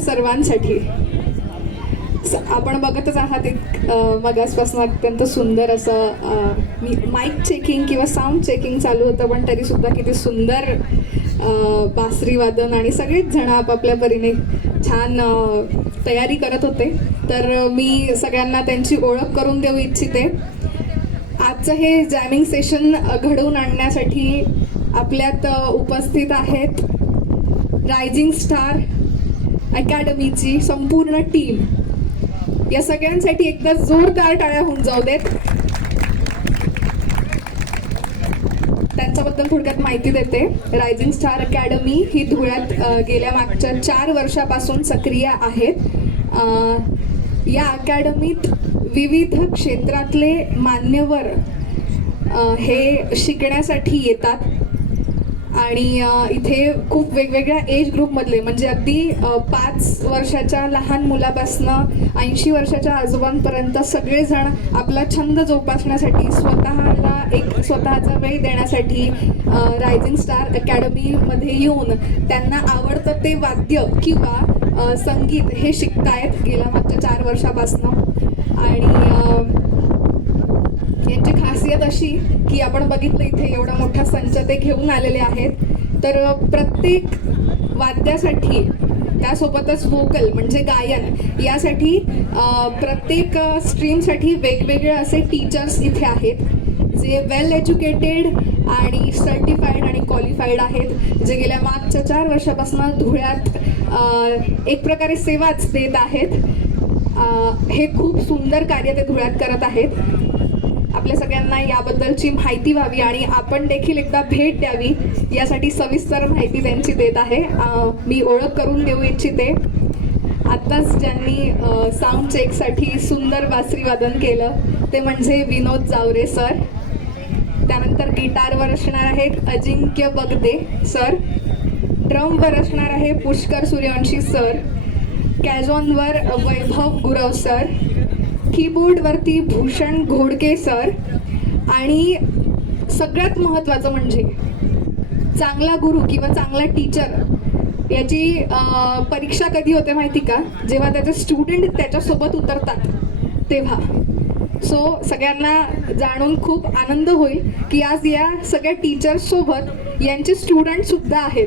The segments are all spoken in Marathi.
सर्वांसाठी. आपण बघतच आहात एक मगासपासून अत्यंत सुंदर असं माईक चेकिंग किंवा साऊंड चेकिंग चालू होतं, पण तरीसुद्धा किती सुंदर बासरी वादन आणि सगळेच जण आपापल्या परीने छान तयारी करत होते. तर मी सगळ्यांना त्यांची ओळख करून देऊ इच्छिते. आजचं हे जॅमिंग सेशन घडवून आणण्यासाठी आपल्यात उपस्थित आहेत रायझिंग स्टार अकॅडमीची संपूर्ण टीम. या सगळ्यांसाठी एकदा जोरदार टाळ्या होऊन जाऊ देत. त्यांच्याबद्दल थोडक्यात माहिती देते. रायझिंग स्टार अकॅडमी ही धुळ्यात गेल्या मागच्या 4 वर्षापासून सक्रिय आहेत. या अकॅडमीत विविध क्षेत्रातले मान्यवर हे शिकण्यासाठी येतात आणि इथे खूप वेगवेगळ्या एज ग्रुपमधले, म्हणजे अगदी 5 वर्षाच्या लहान मुलापासनं 80 वर्षाच्या आजोबांपर्यंत सगळेजण आपला छंद जोपासण्यासाठी स्वतःचा वेळ देण्यासाठी रायझिंग स्टार अकॅडमीमध्ये येऊन त्यांना आवडतं ते वाद्य किंवा संगीत हे शिकतायत गेल्या मागच्या 4 वर्षापासनं. आणि यांची खासियत अशी की आपण बघितलं इथे एवढा मोठा संच ते घेऊन आलेले आहेत. तर प्रत्येक वाद्यासाठी त्यासोबतच व्होकल म्हणजे गायन यासाठी प्रत्येक स्ट्रीमसाठी वेगवेगळे असे टीचर्स इथे आहेत, जे वेल एज्युकेटेड आणि सर्टिफाईड आणि क्वालिफाईड आहेत, जे गेल्या मागच्या 4 वर्षापासून धुळ्यात एक प्रकारे सेवाच देत आहेत. हे खूप सुंदर कार्य ते धुळ्यात करत आहेत. आपल्या सगळ्यांना याबद्दलची माहिती व्हावी आणि आपण देखील एकदा भेट द्यावी यासाठी सविस्तर माहिती त्यांची देत आहे. मी ओळख करून देऊ इच्छिते. आत्ताच ज्यांनी साऊंड चेकसाठी सुंदर बासरी वादन केलं ते म्हणजे विनोद जावरे सर. त्यानंतर गिटारवर असणार आहेत अजिंक्य बगदे सर. ड्रमवर असणार आहे पुष्कर सूर्यवंशी सर. कॅझॉनवर वैभव गुरव सर. कीबोर्डवरती भूषण घोडके सर. आणि सगळ्यात महत्त्वाचं म्हणजे चांगला गुरु किंवा चांगला टीचर याची परीक्षा कधी होते माहिती का? जेव्हा त्याचे स्टुडंट त्याच्यासोबत उतरतात तेव्हा. सो सगळ्यांना जाणून खूप आनंद होईल की आज या सगळ्या टीचर्ससोबत यांचे स्टुडंटसुद्धा आहेत.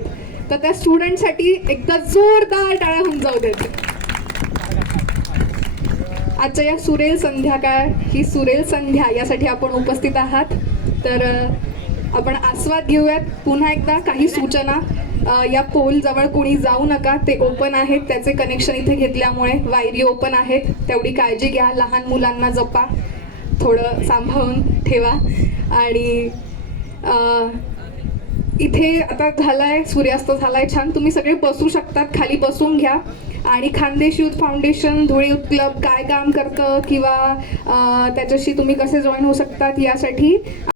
तर त्या स्टुडंटसाठी एकदा जोरदार टाळ्या होऊन जाऊ देत. आजच्या या सुरेल संध्याकाळ ही सुरेल संध्या यासाठी आपण उपस्थित आहात. तर आपण आस्वाद घेऊयात. पुन्हा एकदा काही सूचना. या पोल जवळ कोणी जाऊ नका, ते ओपन आहेत. त्याचे कनेक्शन इथे घेतल्यामुळे वायरी ओपन आहेत, तेवढी काळजी घ्या. लहान मुलांना जपा, थोडं सांभाळून ठेवा. आणि इथे आता झालाय, सूर्यास्त झालाय छान. तुम्ही सगळे बसू शकतात, खाली बसून घ्या. आणि Khandesh youth foundation Dhule youth club काय काम करतं किंवा त्याच्याशी तुम्ही कसे जॉईन होऊ शकतात यासाठी